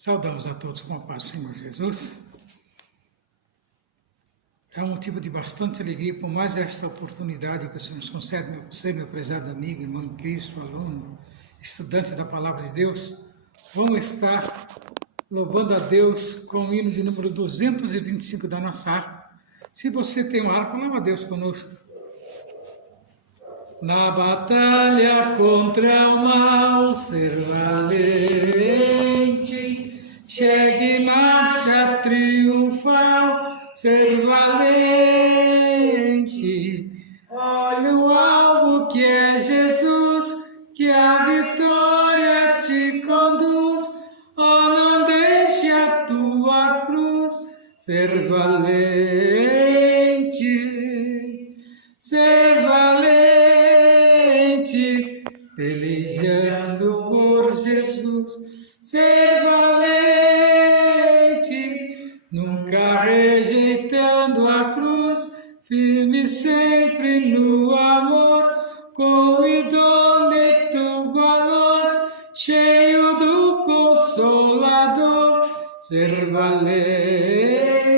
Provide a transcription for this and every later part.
Saudamos a todos com a paz do Senhor Jesus. É um motivo de bastante alegria, por mais esta oportunidade que o Senhor nos concede, você, meu prezado amigo, irmão em Cristo, aluno, estudante da Palavra de Deus, vamos estar louvando a Deus com o hino de número 225 da nossa harpa. Se você tem uma harpa, louva a Deus conosco. Na batalha contra o mal, ser valente, chegue marcha triunfal, ser valente. Olha o alvo que é Jesus, que a vitória te conduz. Oh, não deixe a tua cruz, ser valente, ser valente. Pelejando por Jesus, ser valente, nunca rejeitando a cruz, firme sempre no amor, com indômito valor, cheio do Consolador, ser valente.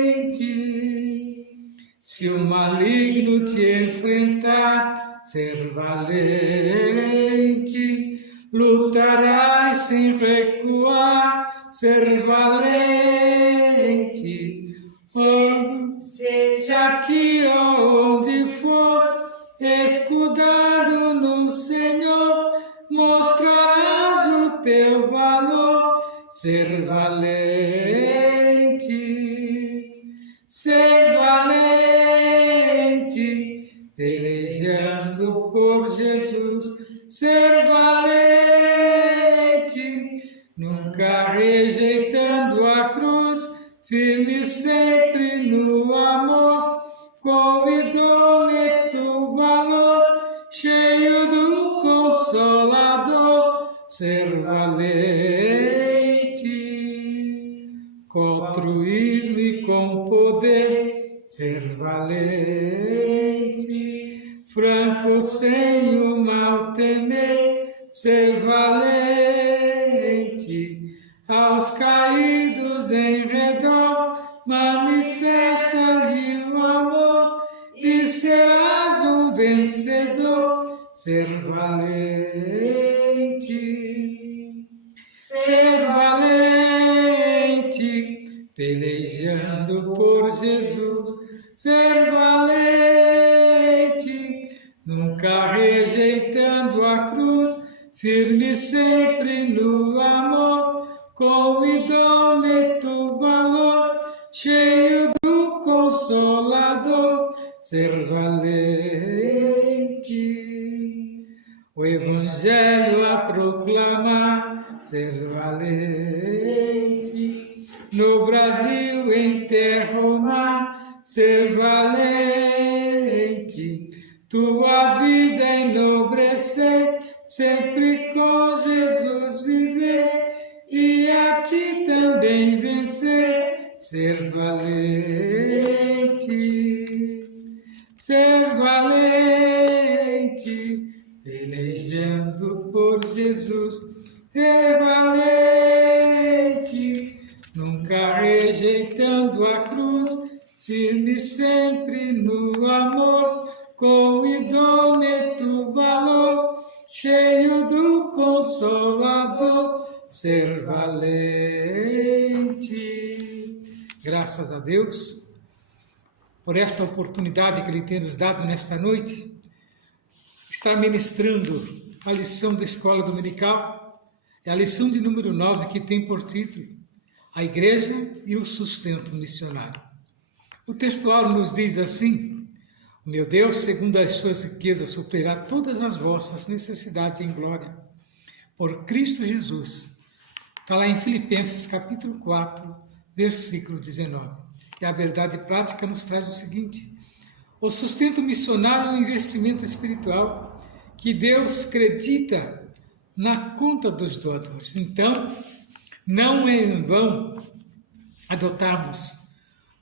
Se o maligno te enfrentar, ser valente, lutarás sem recuar, ser valente. Seja aqui ou onde for, escudado no Senhor, mostrarás o teu valor, ser valente, ser valente, pelejando por Jesus, ser valente, nunca rejeitando a cruz, firme sempre no amor, com indômito valor, cheio do Consolador, ser valente, com altruísmo e com poder, ser valente, franco sem o mal temer, ser valente, aos caídos em redor, manifesta-lhe o amor, e serás um vencedor, ser valente, ser valente, pelejando por Jesus, ser valente, nunca rejeitando a cruz, firme sempre no amor, com indômito valor, cheio do Consolador, ser valente. O Evangelho a proclamar, ser valente. No Brasil, em terra ou mar, ser valente. Tua vida enobrecer, sempre com Jesus viver, e a ti também vencer, ser valente, ser valente, pelejando por Jesus, ser valente, nunca rejeitando a cruz, firme sempre no amor, com indômito valor, cheio do Consolador, ser valente. Graças a Deus por esta oportunidade que Ele tem nos dado nesta noite, estar ministrando a lição da Escola Dominical, é a lição de número 9, que tem por título A Igreja e o Sustento Missionário. O textual nos diz assim: o meu Deus, segundo as suas riquezas, suprirá todas as vossas necessidades em glória, por Cristo Jesus. Está lá em Filipenses capítulo 4, versículo 19. E a verdade prática nos traz o seguinte: o sustento missionário é um investimento espiritual que Deus acredita na conta dos doadores. Então, não é em vão adotarmos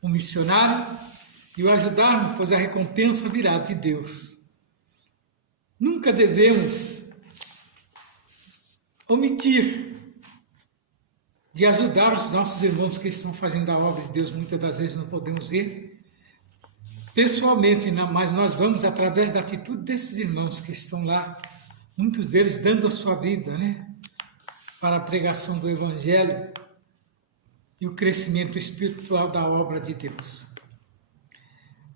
um missionário e o ajudarmos, pois a recompensa virá de Deus. Nunca devemos omitir de ajudar os nossos irmãos que estão fazendo a obra de Deus. Muitas das vezes não podemos ir pessoalmente, mas nós vamos através da atitude desses irmãos que estão lá, muitos deles dando a sua vida, né, para a pregação do Evangelho e o crescimento espiritual da obra de Deus.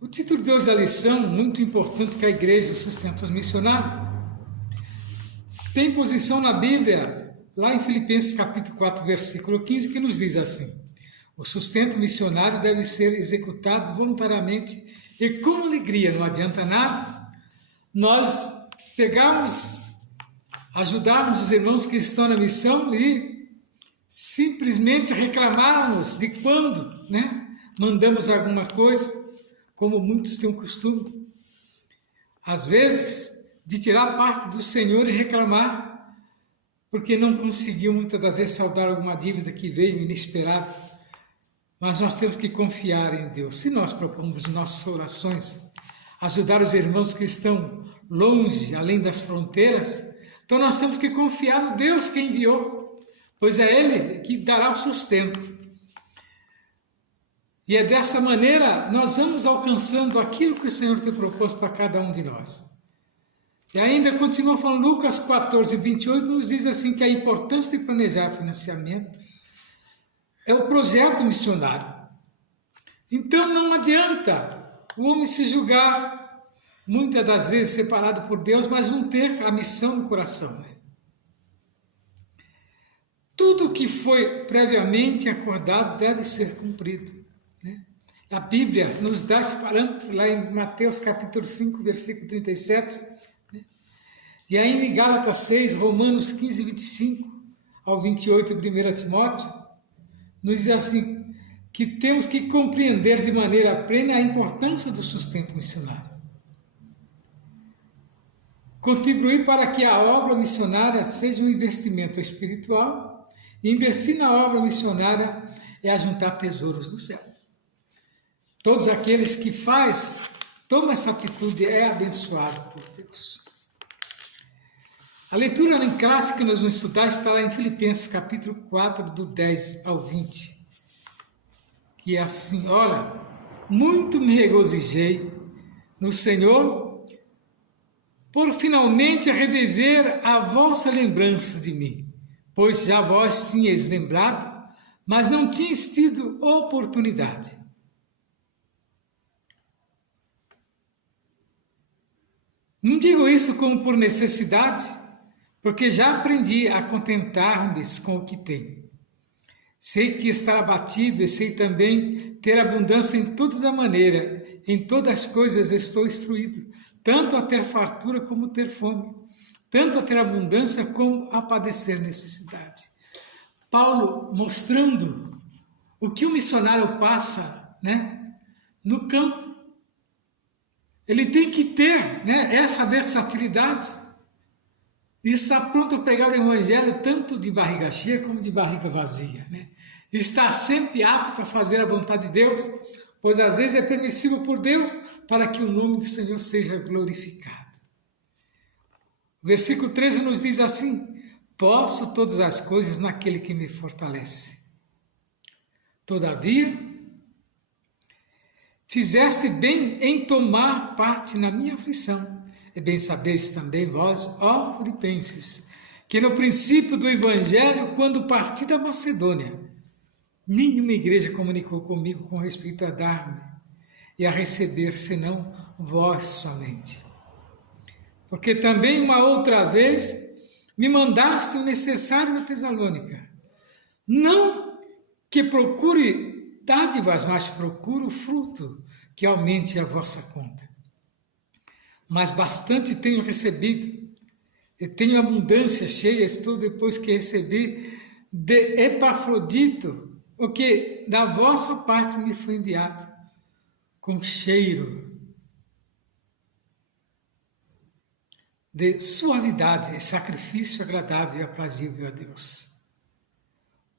O título de hoje da lição, muito importante, que a igreja sustenta os missionários, tem posição na Bíblia, lá em Filipenses capítulo 4, versículo 15, que nos diz assim: o sustento missionário deve ser executado voluntariamente e com alegria. Não adianta nada nós ajudarmos os irmãos que estão na missão e simplesmente reclamarmos de quando, né, mandamos alguma coisa, como muitos têm o costume, às vezes, de tirar parte do Senhor e reclamar, porque não conseguiu muitas das vezes saldar alguma dívida que veio inesperada. Mas nós temos que confiar em Deus. Se nós propomos em nossas orações ajudar os irmãos que estão longe, além das fronteiras, então nós temos que confiar no Deus que enviou, pois é Ele que dará o sustento. E é dessa maneira nós vamos alcançando aquilo que o Senhor tem proposto para cada um de nós. E ainda continua falando, Lucas 14, 28, nos diz assim que a importância de planejar financiamento é o projeto missionário. Então não adianta o homem se julgar, muitas das vezes separado por Deus, mas não ter a missão no coração, né? Tudo que foi previamente acordado deve ser cumprido. A Bíblia nos dá esse parâmetro lá em Mateus capítulo 5, versículo 37, né? E ainda em Gálatas 6, Romanos 15, 25 ao 28, 1 Timóteo, nos diz assim, que temos que compreender de maneira plena a importância do sustento missionário. Contribuir para que a obra missionária seja um investimento espiritual, e investir na obra missionária é ajuntar tesouros no céu. Todos aqueles que tomam essa atitude é abençoado por Deus. A leitura em classe que nós vamos estudar está lá em Filipenses capítulo 4, do 10 ao 20. Que é assim, ora, muito me regozijei no Senhor por finalmente reviver a vossa lembrança de mim, pois já vós tinhais lembrado, mas não tinhais tido oportunidade. Não digo isso como por necessidade, porque já aprendi a contentar-me com o que tenho. Sei que estar abatido e sei também ter abundância em toda a maneira, em todas as coisas estou instruído, tanto a ter fartura como ter fome, tanto a ter abundância como a padecer necessidade. Paulo mostrando o que o missionário passa, né, no campo. Ele tem que ter, né, essa versatilidade e estar pronto a pregar o Evangelho tanto de barriga cheia como de barriga vazia, né? Estar sempre apto a fazer a vontade de Deus, pois às vezes é permissível por Deus para que o nome do Senhor seja glorificado. O versículo 13 nos diz assim, posso todas as coisas naquele que me fortalece. Todavia, fizeste bem em tomar parte na minha aflição. É bem sabeis também vós, ó Filipenses, que no princípio do Evangelho, quando parti da Macedônia, nenhuma igreja comunicou comigo com respeito a dar-me e a receber, senão vós somente. Porque também uma outra vez me mandaste o necessário a Tesalônica. Não que procure dádivas, mas procuro fruto que aumente a vossa conta. Mas bastante tenho recebido, e tenho abundância cheia, estou depois que recebi de Epafrodito, o que da vossa parte me foi enviado, com cheiro de suavidade e sacrifício agradável e aprazível a Deus.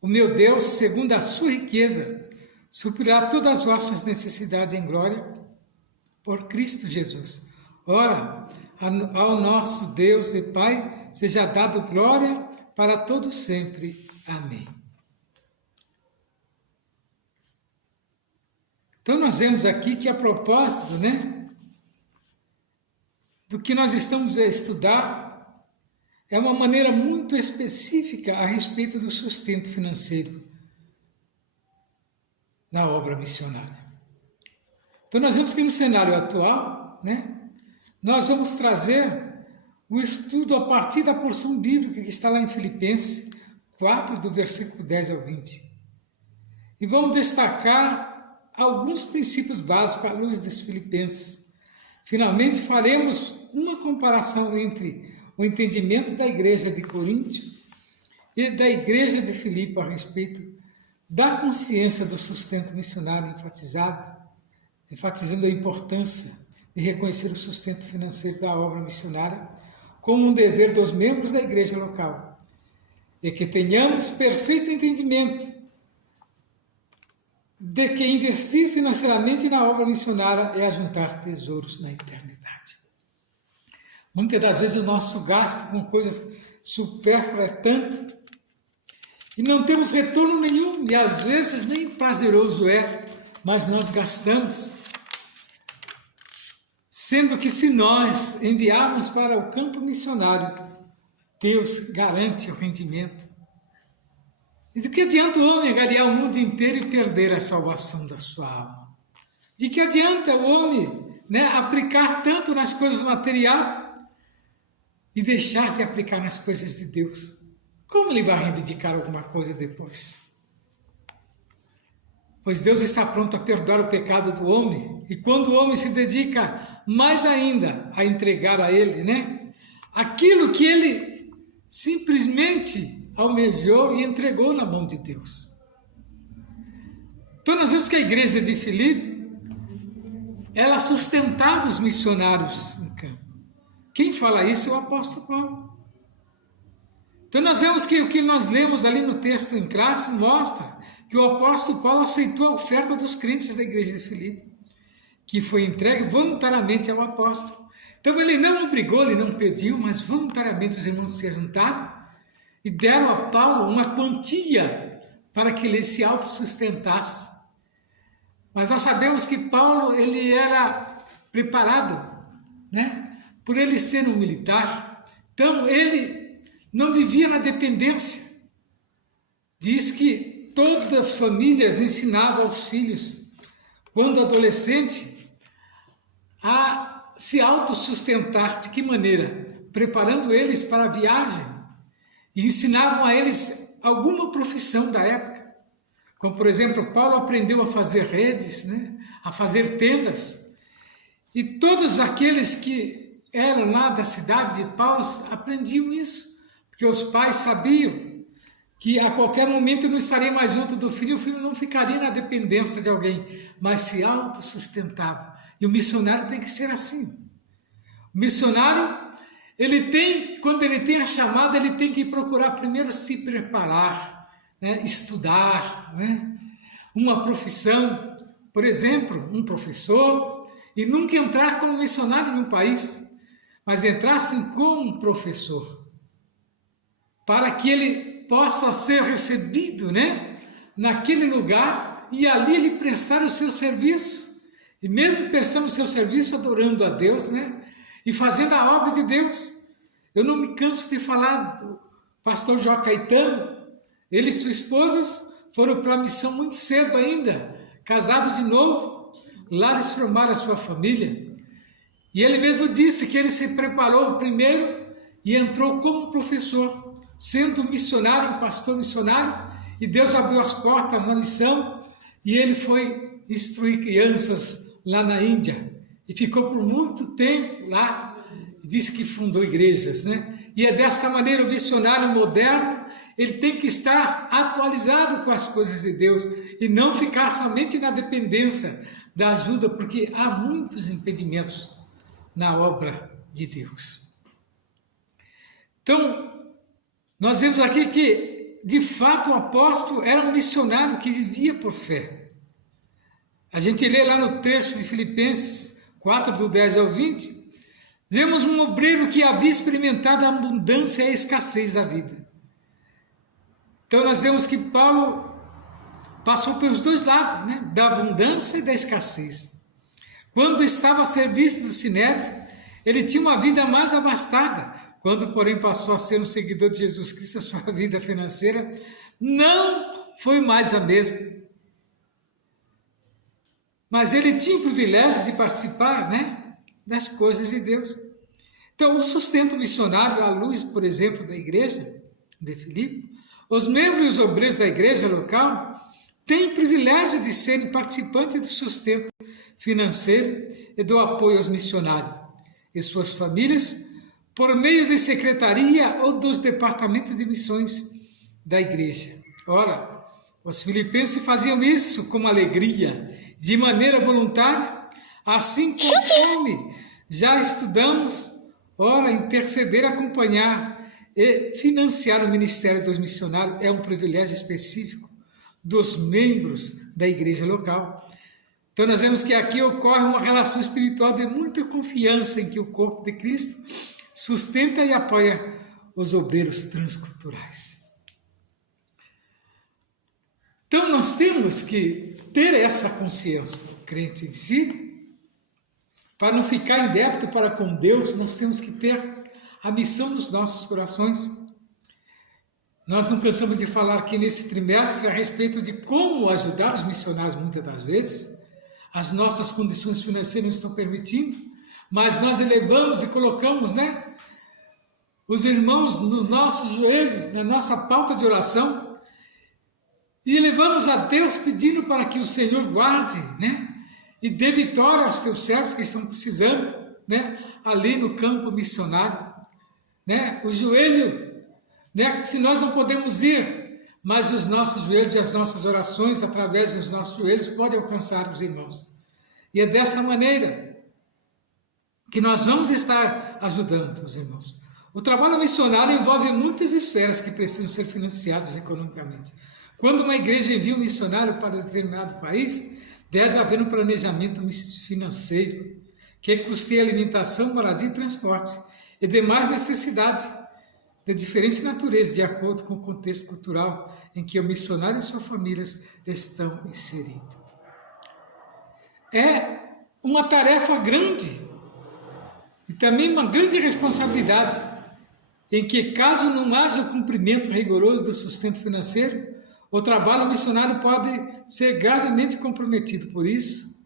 O meu Deus, segundo a sua riqueza, suprirá todas as vossas necessidades em glória por Cristo Jesus. Ora, ao nosso Deus e Pai seja dado glória para todos sempre. Amém. Então nós vemos aqui que a propósito, né, do que nós estamos a estudar é uma maneira muito específica a respeito do sustento financeiro na obra missionária. Então nós vemos que no cenário atual, né, nós vamos trazer o estudo a partir da porção bíblica que está lá em Filipenses 4, do versículo 10 ao 20. E vamos destacar alguns princípios básicos à luz dos Filipenses. Finalmente faremos uma comparação entre o entendimento da igreja de Corinto e da igreja de Filipe a respeito da consciência do sustento missionário enfatizando a importância de reconhecer o sustento financeiro da obra missionária como um dever dos membros da igreja local, e que tenhamos perfeito entendimento de que investir financeiramente na obra missionária é ajuntar tesouros na eternidade. Muitas das vezes o nosso gasto com coisas supérfluas é tanto e não temos retorno nenhum, e às vezes nem prazeroso é, mas nós gastamos. Sendo que se nós enviarmos para o campo missionário, Deus garante o rendimento. E de que adianta o homem ganhar o mundo inteiro e perder a salvação da sua alma? De que adianta o homem, né, aplicar tanto nas coisas materiais e deixar de aplicar nas coisas de Deus? Como ele vai reivindicar alguma coisa depois? Pois Deus está pronto a perdoar o pecado do homem, e quando o homem se dedica mais ainda a entregar a ele, né, aquilo que ele simplesmente almejou e entregou na mão de Deus. Então nós vemos que a igreja de Filipe, ela sustentava os missionários em campo. Quem fala isso é o apóstolo Paulo. Então nós vemos que o que nós lemos ali no texto em classe mostra que o apóstolo Paulo aceitou a oferta dos crentes da igreja de Filipe, que foi entregue voluntariamente ao apóstolo. Então ele não obrigou, ele não pediu, mas voluntariamente os irmãos se juntaram e deram a Paulo uma quantia para que ele se autossustentasse. Mas nós sabemos que Paulo, ele era preparado, né, por ele ser um militar. Então ele não vivia na dependência. Diz que todas as famílias ensinavam aos filhos, quando adolescente, a se autossustentar. De que maneira? Preparando eles para a viagem. E ensinavam a eles alguma profissão da época. Como, por exemplo, Paulo aprendeu a fazer redes, né? A fazer tendas. E todos aqueles que eram lá da cidade de Paulo aprendiam isso, porque os pais sabiam que a qualquer momento não estaria mais junto do filho, e o filho não ficaria na dependência de alguém, mas se autossustentava. E o missionário tem que ser assim. O missionário, quando ele tem a chamada, ele tem que procurar primeiro se preparar, né? Estudar, né? Uma profissão, por exemplo, um professor, e nunca entrar como missionário no país, mas entrar sim como um professor, para que ele possa ser recebido, né, naquele lugar, e ali ele prestar o seu serviço, e mesmo prestando o seu serviço, adorando a Deus, né, e fazendo a obra de Deus. Eu não me canso de falar do pastor Jó Caetano. Ele e sua esposa foram para a missão muito cedo ainda, casados de novo. Lá eles formaram a sua família. E ele mesmo disse que ele se preparou primeiro e entrou como professor, sendo um missionário, um pastor missionário, e Deus abriu as portas na missão, e ele foi instruir crianças lá na Índia, e ficou por muito tempo lá, e disse que fundou igrejas, né? E é desta maneira o missionário moderno, ele tem que estar atualizado com as coisas de Deus, e não ficar somente na dependência da ajuda, porque há muitos impedimentos na obra de Deus. Então, nós vemos aqui que, de fato, o apóstolo era um missionário que vivia por fé. A gente lê lá no texto de Filipenses 4, do 10 ao 20, vemos um obreiro que havia experimentado a abundância e a escassez da vida. Então, nós vemos que Paulo passou pelos dois lados, né? Da abundância e da escassez. Quando estava a serviço do Sinédrio, ele tinha uma vida mais abastada. Quando, porém, passou a ser um seguidor de Jesus Cristo, a sua vida financeira não foi mais a mesma. Mas ele tinha o privilégio de participar, né, das coisas de Deus. Então, o sustento missionário, à luz, por exemplo, da igreja de Filipe, os membros e os obreiros da igreja local têm o privilégio de serem participantes do sustento financeiro e do apoio aos missionários e suas famílias por meio de secretaria ou dos departamentos de missões da igreja. Ora, os filipenses faziam isso com alegria, de maneira voluntária, assim conforme já estudamos, ora, interceder, acompanhar e financiar o ministério dos missionários é um privilégio específico dos membros da igreja local. Então nós vemos que aqui ocorre uma relação espiritual de muita confiança em que o corpo de Cristo sustenta e apoia os obreiros transculturais. Então nós temos que ter essa consciência, crente em si, para não ficar em débito para com Deus. Nós temos que ter a missão nos nossos corações. Nós não cansamos de falar aqui nesse trimestre a respeito de como ajudar os missionários muitas das vezes. As nossas condições financeiras não estão permitindo, mas nós elevamos e colocamos, né, os irmãos no nosso joelho, na nossa pauta de oração, e elevamos a Deus pedindo para que o Senhor guarde, né, e dê vitória aos teus servos que estão precisando, né, ali no campo missionário, né, o joelho, né, se nós não podemos ir, mas os nossos joelhos e as nossas orações, através dos nossos joelhos, podem alcançar os irmãos. E é dessa maneira que nós vamos estar ajudando os irmãos. O trabalho missionário envolve muitas esferas que precisam ser financiadas economicamente. Quando uma igreja envia um missionário para determinado país, deve haver um planejamento financeiro, que custeie alimentação, moradia e transporte, e demais necessidades de diferente natureza, de acordo com o contexto cultural em que o missionário e suas famílias estão inseridos. É uma tarefa grande e também uma grande responsabilidade, em que, caso não haja o cumprimento rigoroso do sustento financeiro, o trabalho missionário pode ser gravemente comprometido. Por isso,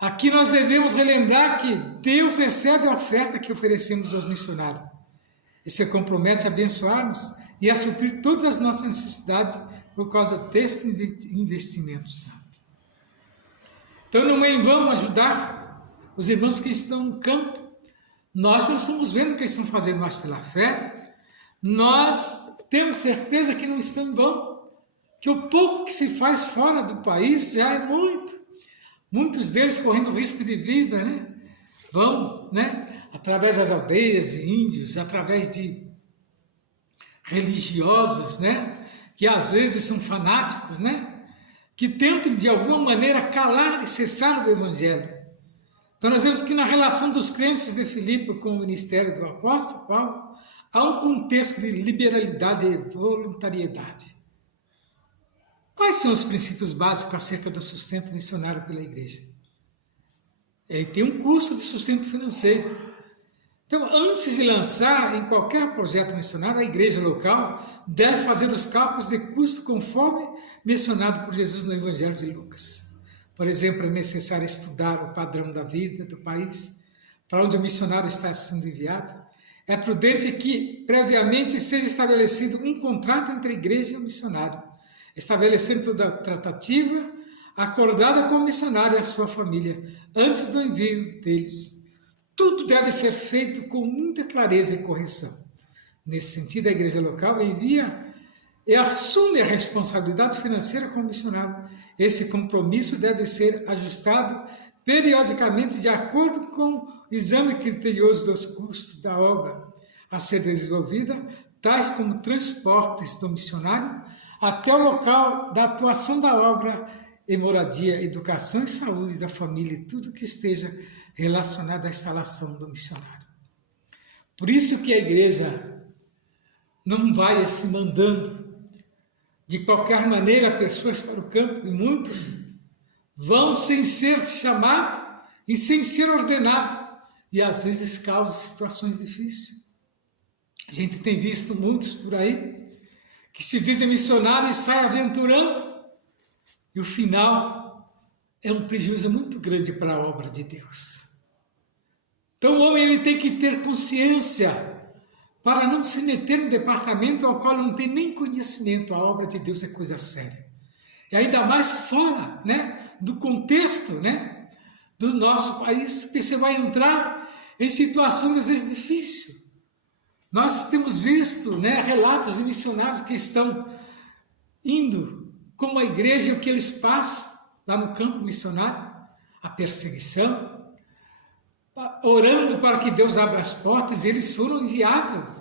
aqui nós devemos relembrar que Deus recebe a oferta que oferecemos aos missionários e se compromete a abençoar-nos e a suprir todas as nossas necessidades por causa desse investimento santo. Então não é em vão ajudar os irmãos que estão no campo. Nós não estamos vendo que eles estão fazendo mais pela fé. Nós temos certeza que não estão em vão, que o pouco que se faz fora do país já é muito. Muitos deles correndo risco de vida, né? Vão, né? Através das aldeias de índios, através de religiosos, né? Que às vezes são fanáticos, né? Que tentam de alguma maneira calar e cessar o evangelho. Então nós vemos que na relação dos crentes de Filipe com o ministério do apóstolo Paulo, há um contexto de liberalidade e voluntariedade. Quais são os princípios básicos acerca do sustento missionário pela igreja? Ele tem um custo de sustento financeiro. Então, antes de lançar em qualquer projeto missionário, a igreja local deve fazer os cálculos de custo conforme mencionado por Jesus no Evangelho de Lucas. Por exemplo, é necessário estudar o padrão da vida do país para onde o missionário está sendo enviado. É prudente que previamente seja estabelecido um contrato entre a igreja e o missionário, estabelecendo toda a tratativa acordada com o missionário e a sua família antes do envio deles. Tudo deve ser feito com muita clareza e correção. Nesse sentido, a igreja local envia e assume a responsabilidade financeira com o missionário. Esse compromisso deve ser ajustado periodicamente de acordo com o exame criterioso dos custos da obra a ser desenvolvida, tais como transportes do missionário até o local da atuação da obra e moradia, educação e saúde da família e tudo que esteja relacionado à instalação do missionário. Por isso que a igreja não vai se mandando de qualquer maneira pessoas para o campo, e muitos vão sem ser chamados e sem ser ordenados, e às vezes causam situações difíceis. A gente tem visto muitos por aí que se dizem missionários e saem aventurando, e o final é um prejuízo muito grande para a obra de Deus. Então o homem ele tem que ter consciência para não se meter no departamento ao qual não tem nem conhecimento. A obra de Deus é coisa séria. E ainda mais fora, do contexto, do nosso país, que você vai entrar em situações às vezes difíceis. Nós temos visto, relatos de missionários que estão indo como a igreja, o que eles passam lá no campo missionário, a perseguição, orando para que Deus abra as portas. Eles foram enviados,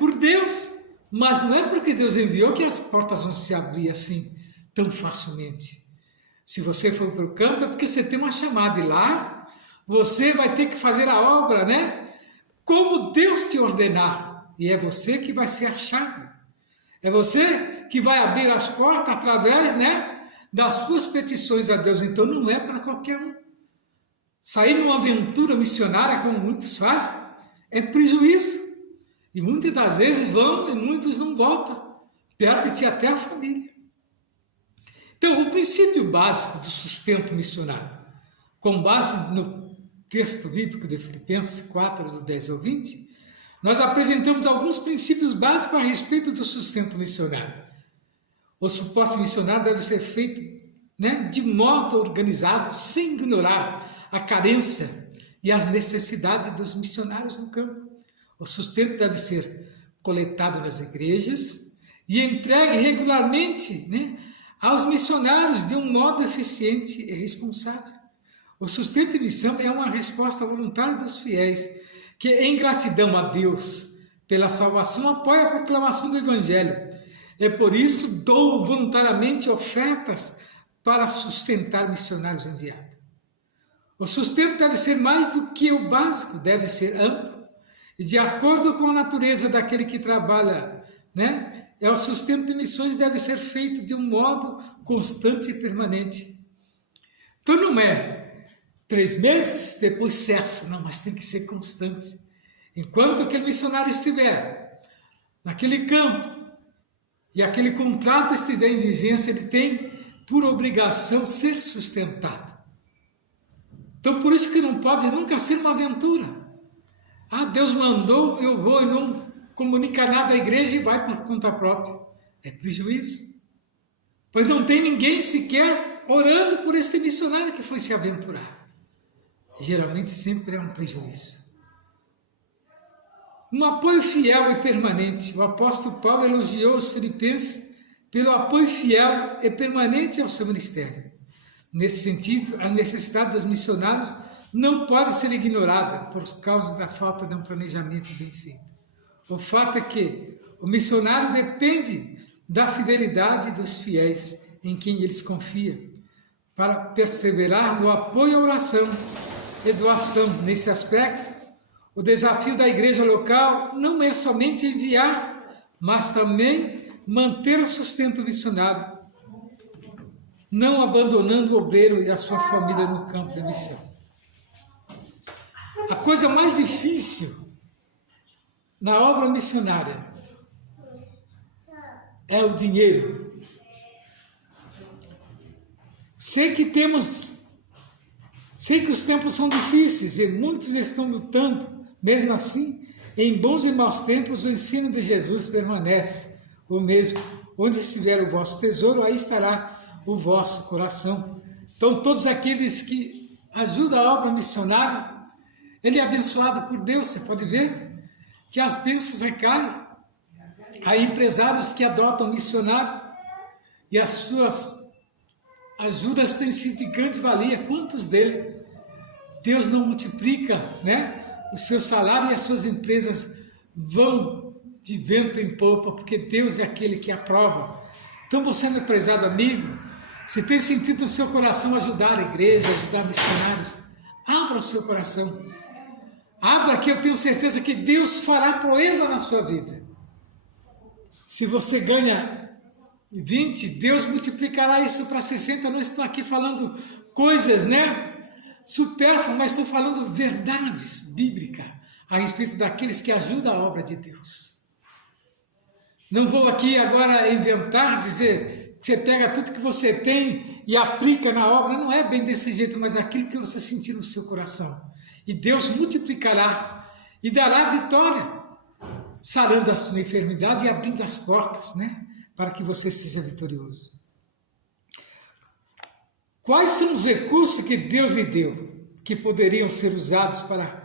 por Deus, mas não é porque Deus enviou que as portas vão se abrir assim tão facilmente. Se você for para o campo é porque você tem uma chamada, e lá você vai ter que fazer a obra, como Deus te ordenar, e é você que vai ser a chave, é você que vai abrir as portas através, das suas petições a Deus. Então não é para qualquer um. Sair numa aventura missionária, como muitos fazem, é prejuízo, e muitas das vezes vão e muitos não voltam, perde-te até a família. Então o princípio básico do sustento missionário, com base no texto bíblico de Filipenses 4, do 10 ao 20, nós apresentamos alguns princípios básicos a respeito do sustento missionário. O suporte missionário deve ser feito de modo organizado, sem ignorar a carência e as necessidades dos missionários no campo. O sustento deve ser coletado nas igrejas e entregue regularmente aos missionários de um modo eficiente e responsável. O sustento e missão é uma resposta voluntária dos fiéis, que em gratidão a Deus pela salvação apoia a proclamação do Evangelho. É por isso dou voluntariamente ofertas para sustentar missionários enviados. O sustento deve ser mais do que o básico, deve ser amplo e de acordo com a natureza daquele que trabalha, O sustento de missões deve ser feito de um modo constante e permanente. Então não é 3 meses, depois cessa. Não, mas tem que ser constante. Enquanto aquele missionário estiver naquele campo e aquele contrato estiver em vigência, ele tem por obrigação ser sustentado. Então por isso que não pode nunca ser uma aventura. Deus mandou, eu vou e não comunica nada à igreja e vai por conta própria. É prejuízo. Pois não tem ninguém sequer orando por esse missionário que foi se aventurar. Geralmente sempre é um prejuízo. Um apoio fiel e permanente. O apóstolo Paulo elogiou os filipenses pelo apoio fiel e permanente ao seu ministério. Nesse sentido, a necessidade dos missionários não pode ser ignorada por causa da falta de um planejamento bem feito. O fato é que o missionário depende da fidelidade dos fiéis em quem eles confiam, para perseverar no apoio à oração e doação. Nesse aspecto, o desafio da igreja local não é somente enviar, mas também manter o sustento missionário, não abandonando o obreiro e a sua família no campo de missão. A coisa mais difícil na obra missionária é o dinheiro. Sei que os tempos são difíceis e muitos estão lutando. Mesmo assim, em bons e maus tempos, o ensino de Jesus permanece o mesmo. Onde estiver o vosso tesouro, aí estará o vosso coração. Então, todos aqueles que ajudam a obra missionária, ele é abençoado por Deus. Você pode ver que as bênçãos recaem. Há empresários que adotam missionário e as suas ajudas têm sido de grande valia. Quantos deles Deus não multiplica, o seu salário, e as suas empresas vão de vento em popa, porque Deus é aquele que aprova. Então você, meu prezado amigo, se tem sentido no seu coração ajudar a igreja, ajudar missionários, abra o seu coração. Abra, que eu tenho certeza que Deus fará proeza na sua vida. Se você ganha 20, Deus multiplicará isso para 60. Não estou aqui falando coisas, supérfluas, mas estou falando verdades bíblicas a respeito daqueles que ajudam a obra de Deus. Não vou aqui agora inventar, dizer que você pega tudo que você tem e aplica na obra. Não é bem desse jeito, mas aquilo que você sentir no seu coração. E Deus multiplicará e dará vitória, sarando a sua enfermidade e abrindo as portas, para que você seja vitorioso. Quais são os recursos que Deus lhe deu que poderiam ser usados para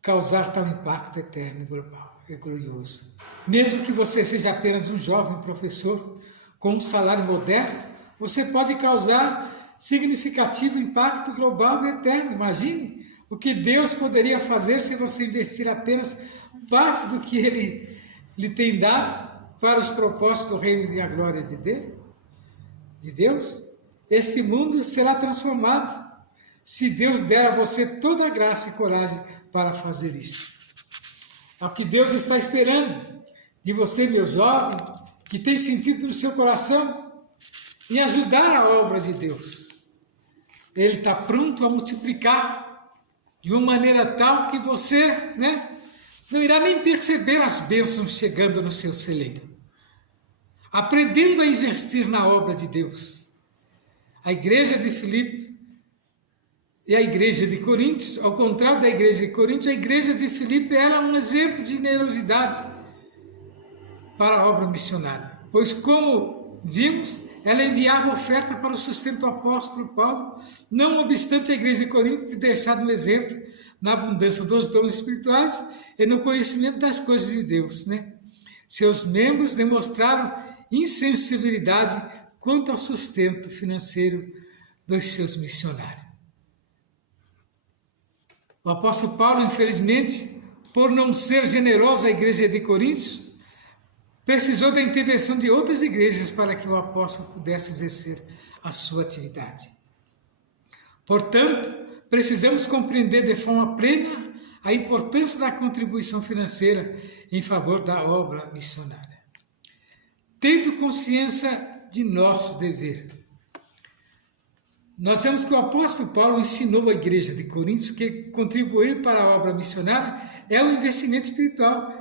causar tal impacto eterno e global e glorioso? Mesmo que você seja apenas um jovem professor com um salário modesto, você pode causar significativo impacto global e eterno. Imagine o que Deus poderia fazer se você investir apenas parte do que Ele lhe tem dado para os propósitos do reino e a glória de Deus. Este mundo será transformado se Deus der a você toda a graça e coragem para fazer isso. É o que Deus está esperando de você, meu jovem, que tem sentido no seu coração em ajudar a obra de Deus. Ele está pronto a multiplicar de uma maneira tal que você, não irá nem perceber as bênçãos chegando no seu celeiro. Aprendendo a investir na obra de Deus. A igreja de Filipe e a igreja de Coríntios, ao contrário da igreja de Coríntios, a igreja de Filipe era um exemplo de generosidade para a obra missionária. Pois, como vimos, ela enviava oferta para o sustento do apóstolo Paulo, não obstante a igreja de Corinto ter deixado um exemplo na abundância dos dons espirituais e no conhecimento das coisas de Deus. Seus membros demonstraram insensibilidade quanto ao sustento financeiro dos seus missionários. O apóstolo Paulo, infelizmente, por não ser generoso à igreja de Coríntios, precisou da intervenção de outras igrejas para que o apóstolo pudesse exercer a sua atividade. Portanto, precisamos compreender de forma plena a importância da contribuição financeira em favor da obra missionária. Tendo consciência de nosso dever. Nós vemos que o apóstolo Paulo ensinou a igreja de Coríntios que contribuir para a obra missionária é um investimento espiritual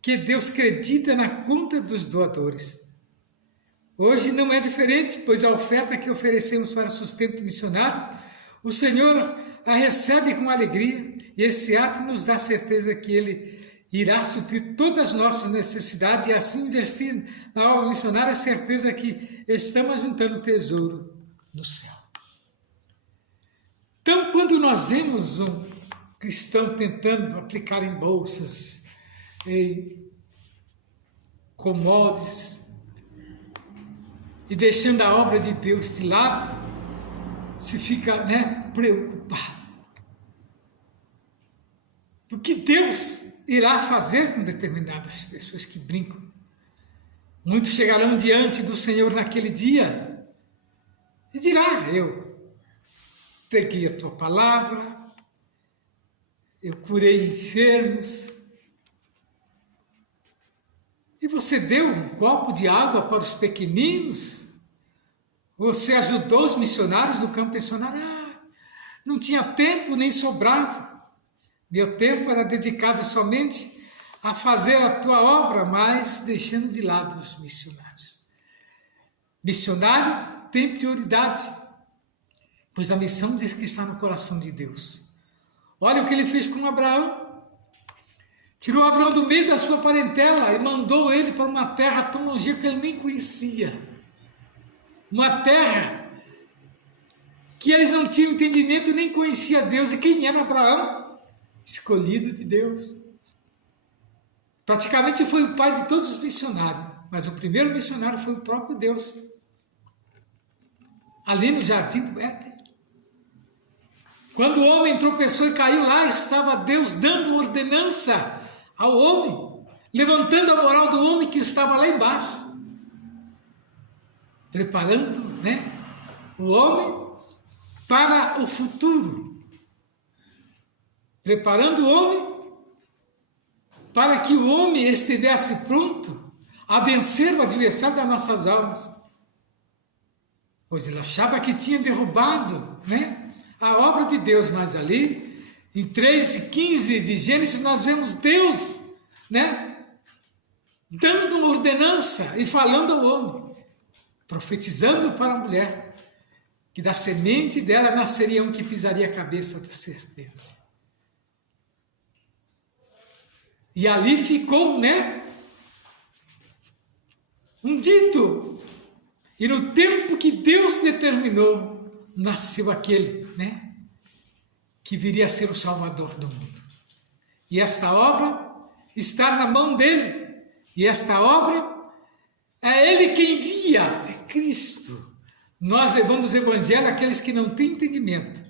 que Deus acredita na conta dos doadores. Hoje não é diferente, pois a oferta que oferecemos para sustento missionário, o Senhor a recebe com alegria e esse ato nos dá certeza que Ele irá suprir todas as nossas necessidades e assim investir na obra missionária, a certeza que estamos juntando tesouro no céu. Então, quando nós vemos um cristão tentando aplicar em bolsas, em commodities, e deixando a obra de Deus de lado, se fica preocupado. Do que Deus irá fazer com determinadas pessoas que brincam. Muitos chegarão diante do Senhor naquele dia e dirá: eu preguei a tua palavra, eu curei enfermos, e você deu um copo de água para os pequeninos, você ajudou os missionários do campo missionário. Não tinha tempo nem sobrava, meu tempo era dedicado somente a fazer a tua obra, mas deixando de lado os missionários. Missionário tem prioridade, pois a missão diz que está no coração de Deus. Olha o que ele fez com Abraão. Tirou Abraão do meio da sua parentela e mandou ele para uma terra tão longínqua que ele nem conhecia. Uma terra que eles não tinham entendimento e nem conhecia Deus. E quem era Abraão? Escolhido de Deus. Praticamente foi o pai de todos os missionários, mas o primeiro missionário foi o próprio Deus. Ali no jardim do Éden. Quando o homem tropeçou e caiu lá, estava Deus dando ordenança ao homem, levantando a moral do homem que estava lá embaixo, preparando, o homem para o futuro, preparando o homem para que o homem estivesse pronto a vencer o adversário das nossas almas. Pois ele achava que tinha derrubado, né, a obra de Deus, mas ali, em 3:15 de Gênesis, nós vemos Deus, né, dando uma ordenança e falando ao homem, profetizando para a mulher, que da semente dela nasceria um que pisaria a cabeça da serpente. E ali ficou, né, um dito. E no tempo que Deus determinou, nasceu aquele, né, que viria a ser o Salvador do mundo. E esta obra está na mão dele. E esta obra é ele quem envia, é Cristo. Nós levando os evangelhos àqueles que não têm entendimento.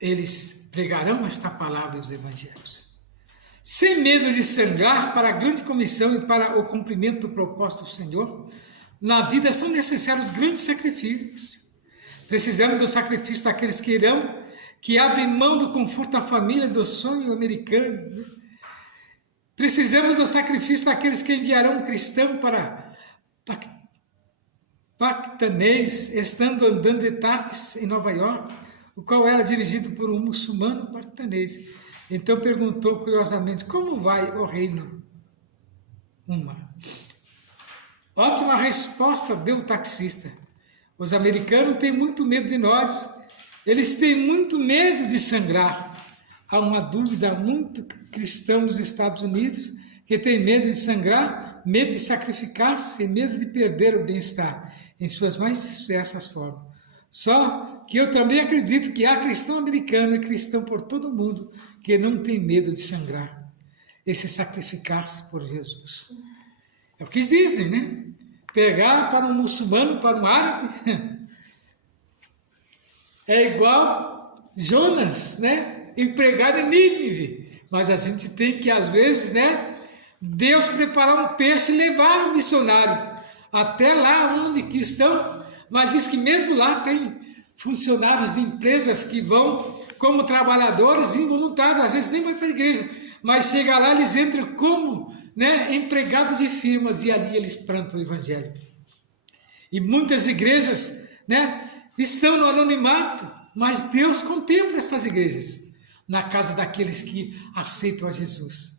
Eles pregarão esta palavra dos evangelhos. Sem medo de sangrar para a grande comissão e para o cumprimento do propósito do Senhor, na vida são necessários grandes sacrifícios. Precisamos do sacrifício daqueles que irão, que abrem mão do conforto da família, do sonho americano. Precisamos do sacrifício daqueles que enviarão um cristão para Paquistanês, estando andando de táxi em Nova York, o qual era dirigido por um muçulmano paquistanês. Então perguntou curiosamente, como vai o reino? Ótima resposta deu o taxista. Os americanos têm muito medo de nós. Eles têm muito medo de sangrar. Há uma dúvida muito cristã nos Estados Unidos que tem medo de sangrar, medo de sacrificar-se e medo de perder o bem-estar em suas mais diversas formas. Só que eu também acredito que há cristão americano e cristão por todo o mundo que não tem medo de sangrar e se sacrificar-se por Jesus. É o que eles dizem, né? Pegar para um muçulmano, para um árabe, é igual Jonas, né? Empregar em Nínive. Mas a gente tem que, às vezes, né? Deus preparar um peixe e levar o missionário até lá onde que estão. Mas diz que mesmo lá tem funcionários de empresas que vão como trabalhadores involuntários, às vezes nem vai para a igreja, mas chega lá, eles entram como, né, empregados de firmas e ali eles plantam o evangelho. E muitas igrejas, né, estão no anonimato, mas Deus contempla essas igrejas na casa daqueles que aceitam a Jesus.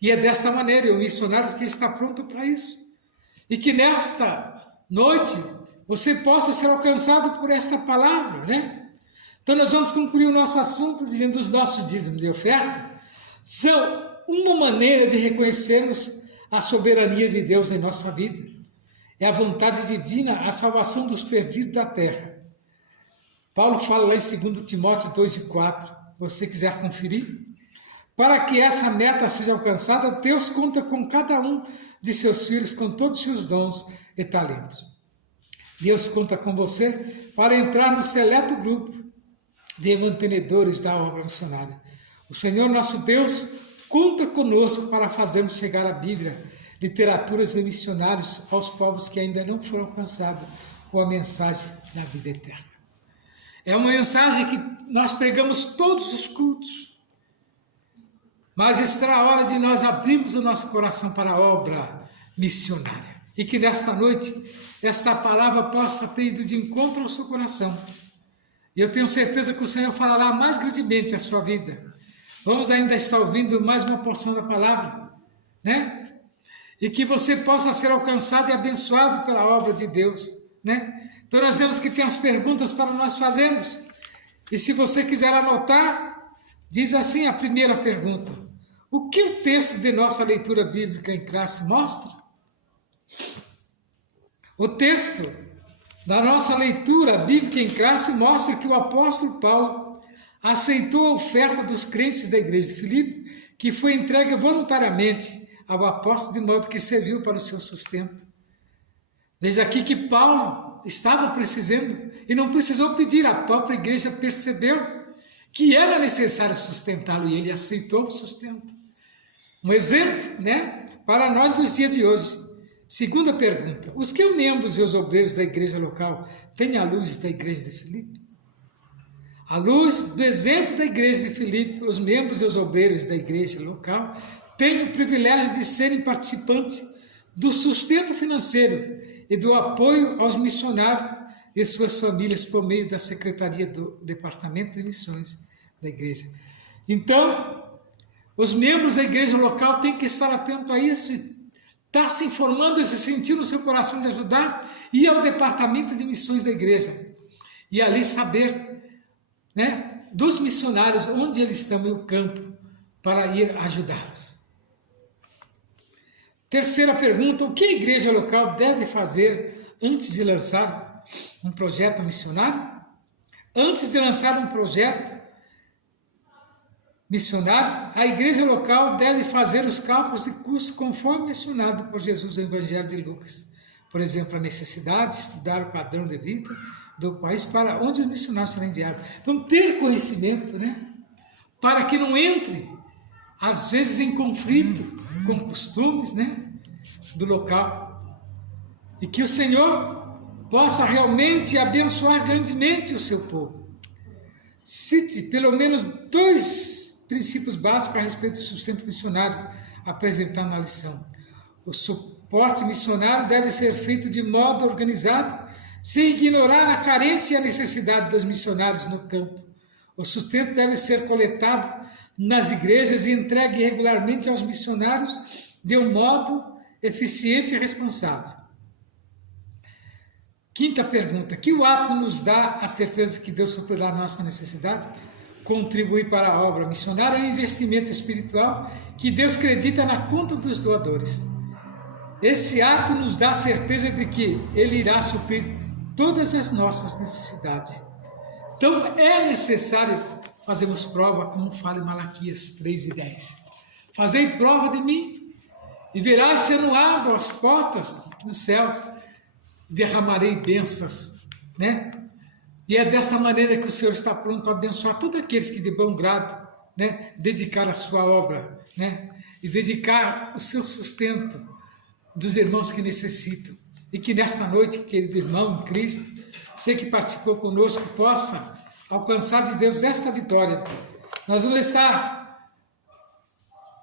E é desta maneira, o missionário que está pronto para isso. E que nesta noite você possa ser alcançado por esta palavra, né? Então nós vamos concluir o nosso assunto dizendo os nossos dízimos de oferta são uma maneira de reconhecermos a soberania de Deus em nossa vida. É a vontade divina, a salvação dos perdidos da terra. Paulo fala lá em 2 Timóteo 2:4, se você quiser conferir. Para que essa meta seja alcançada, Deus conta com cada um de seus filhos, com todos os seus dons e talentos. Deus conta com você para entrar no seleto grupo de mantenedores da obra missionária. O Senhor nosso Deus conta conosco para fazermos chegar a Bíblia, literaturas e missionários aos povos que ainda não foram alcançados com a mensagem da vida eterna. É uma mensagem que nós pregamos todos os cultos, mas está a hora de nós abrirmos o nosso coração para a obra missionária. E que nesta noite, esta palavra possa ter ido de encontro ao seu coração. E eu tenho certeza que o Senhor falará mais grandemente a sua vida. Vamos ainda estar ouvindo mais uma porção da palavra, né? E que você possa ser alcançado e abençoado pela obra de Deus, né? Então nós temos que ter as perguntas para nós fazermos. E se você quiser anotar, diz assim a primeira pergunta: o que o texto de nossa leitura bíblica em classe mostra? O texto da nossa leitura bíblica em classe mostra que o apóstolo Paulo aceitou a oferta dos crentes da igreja de Filipe, que foi entregue voluntariamente ao apóstolo, de modo que serviu para o seu sustento. Veja aqui que Paulo estava precisando e não precisou pedir, a própria igreja percebeu que era necessário sustentá-lo e ele aceitou o sustento. Um exemplo, né, para nós dos dias de hoje. Segunda pergunta: os que membros e os obreiros da igreja local têm a luz da igreja de Filipe? A luz do exemplo da igreja de Filipe, os membros e os obreiros da igreja local têm o privilégio de serem participantes do sustento financeiro e do apoio aos missionários e suas famílias por meio da Secretaria do Departamento de Missões da Igreja. Então, os membros da igreja local têm que estar atentos a isso, estar se informando e se sentir no seu coração de ajudar, e ao Departamento de Missões da Igreja. E ali saber, né, dos missionários onde eles estão no campo para ir ajudá-los. Terceira pergunta: o que a igreja local deve fazer antes de lançar um projeto missionário? Antes de lançar um projeto missionário, a igreja local deve fazer os cálculos de custo conforme mencionado por Jesus no Evangelho de Lucas. Por exemplo, a necessidade de estudar o padrão de vida do país para onde os missionários serão enviados. Então, ter conhecimento, né? Para que não entre, às vezes, em conflito com costumes, né, do local. E que o Senhor possa realmente abençoar grandemente o seu povo. Cite pelo menos 2 princípios básicos a respeito do sustento missionário apresentado na lição. O suporte missionário deve ser feito de modo organizado, sem ignorar a carência e a necessidade dos missionários no campo. O sustento deve ser coletado nas igrejas e entregue regularmente aos missionários de um modo eficiente e responsável. Quinta pergunta: que o ato nos dá a certeza que Deus suprirá a nossa necessidade? Contribuir para a obra missionária é um investimento espiritual que Deus acredita na conta dos doadores. Esse ato nos dá a certeza de que Ele irá suprir todas as nossas necessidades. Então é necessário fazermos prova, como fala em Malaquias 3:10. Fazei prova de mim e verás se eu não abro as portas dos céus e derramarei bênçãos, né? E é dessa maneira que o Senhor está pronto a abençoar todos aqueles que de bom grado, né, dedicar a sua obra, né, e dedicar o seu sustento dos irmãos que necessitam. E que nesta noite, querido irmão em Cristo, você que participou conosco, possa alcançar de Deus esta vitória. Nós vamos estar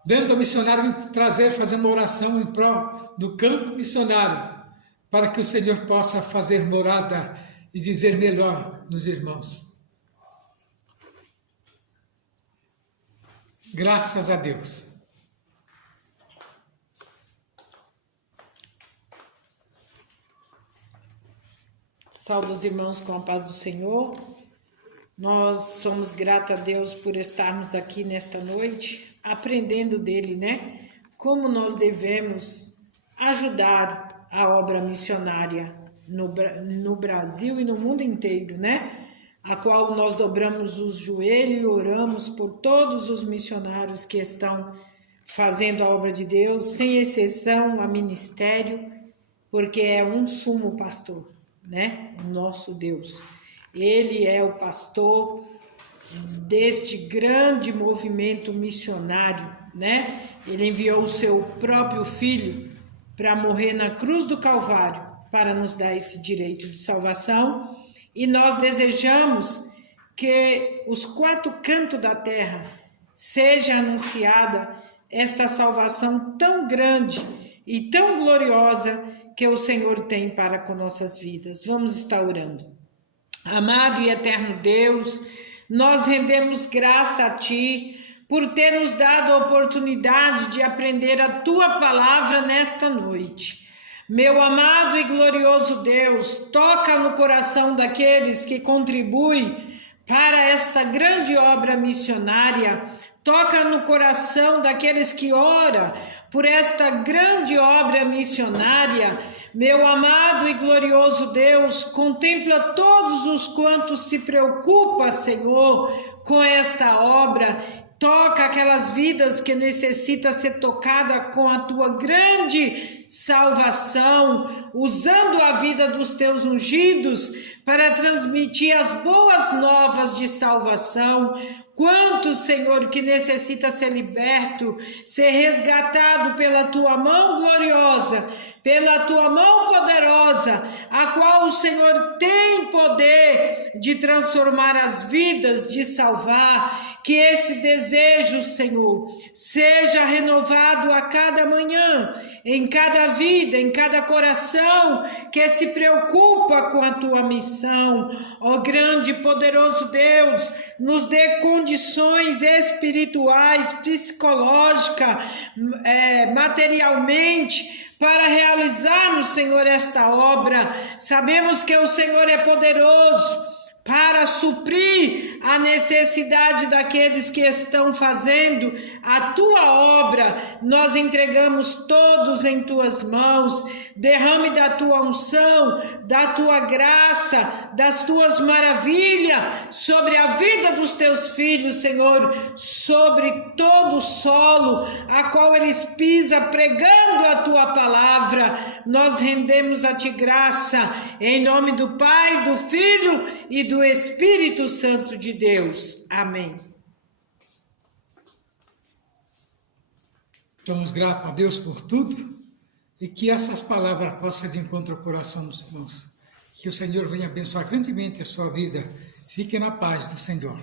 dando ao missionário fazer uma oração em prol do campo missionário, para que o Senhor possa fazer morada e dizer melhor nos irmãos. Graças a Deus. Saúde os irmãos com a paz do Senhor. Nós somos gratos a Deus por estarmos aqui nesta noite, aprendendo dele, né? Como nós devemos ajudar a obra missionária no Brasil e no mundo inteiro, né? A qual nós dobramos os joelhos e oramos por todos os missionários que estão fazendo a obra de Deus, sem exceção a ministério, porque é um sumo pastor, né? O nosso Deus. Ele é o pastor deste grande movimento missionário, né? Ele enviou o seu próprio filho para morrer na cruz do Calvário, para nos dar esse direito de salvação, e nós desejamos que os 4 cantos da terra seja anunciada esta salvação tão grande e tão gloriosa que o Senhor tem para com nossas vidas. Vamos estar orando. Amado e eterno Deus, nós rendemos graça a Ti por ter nos dado a oportunidade de aprender a Tua palavra nesta noite. Meu amado e glorioso Deus, toca no coração daqueles que contribuem para esta grande obra missionária, toca no coração daqueles que oram por esta grande obra missionária. Meu amado e glorioso Deus, contempla todos os quantos se preocupam, Senhor, com esta obra. Toca aquelas vidas que necessitam ser tocadas com a Tua grande salvação, usando a vida dos Teus ungidos para transmitir as boas novas de salvação. Quantos, Senhor, que necessita ser liberto, ser resgatado pela Tua mão gloriosa, pela Tua mão poderosa, a qual o Senhor tem poder de transformar as vidas, de salvar. Que esse desejo, Senhor, seja renovado a cada manhã, em cada vida, em cada coração que se preocupa com a tua missão. Ó grande e poderoso Deus, nos dê condições espirituais, psicológicas, materialmente, para realizarmos, Senhor, esta obra. Sabemos que o Senhor é poderoso para suprir a necessidade daqueles que estão fazendo a tua obra. Nós entregamos todos em tuas mãos. Derrame da tua unção, da tua graça, das tuas maravilhas sobre a vida dos teus filhos, Senhor, sobre todo o solo a qual eles pisam pregando a tua palavra. Nós rendemos a ti graça em nome do Pai, do Filho e do Espírito Santo de Deus. Amém. Estamos gratos a Deus por tudo e que essas palavras possam ir de encontro ao coração dos irmãos. Que o Senhor venha abençoar grandemente a sua vida. Fique na paz do Senhor.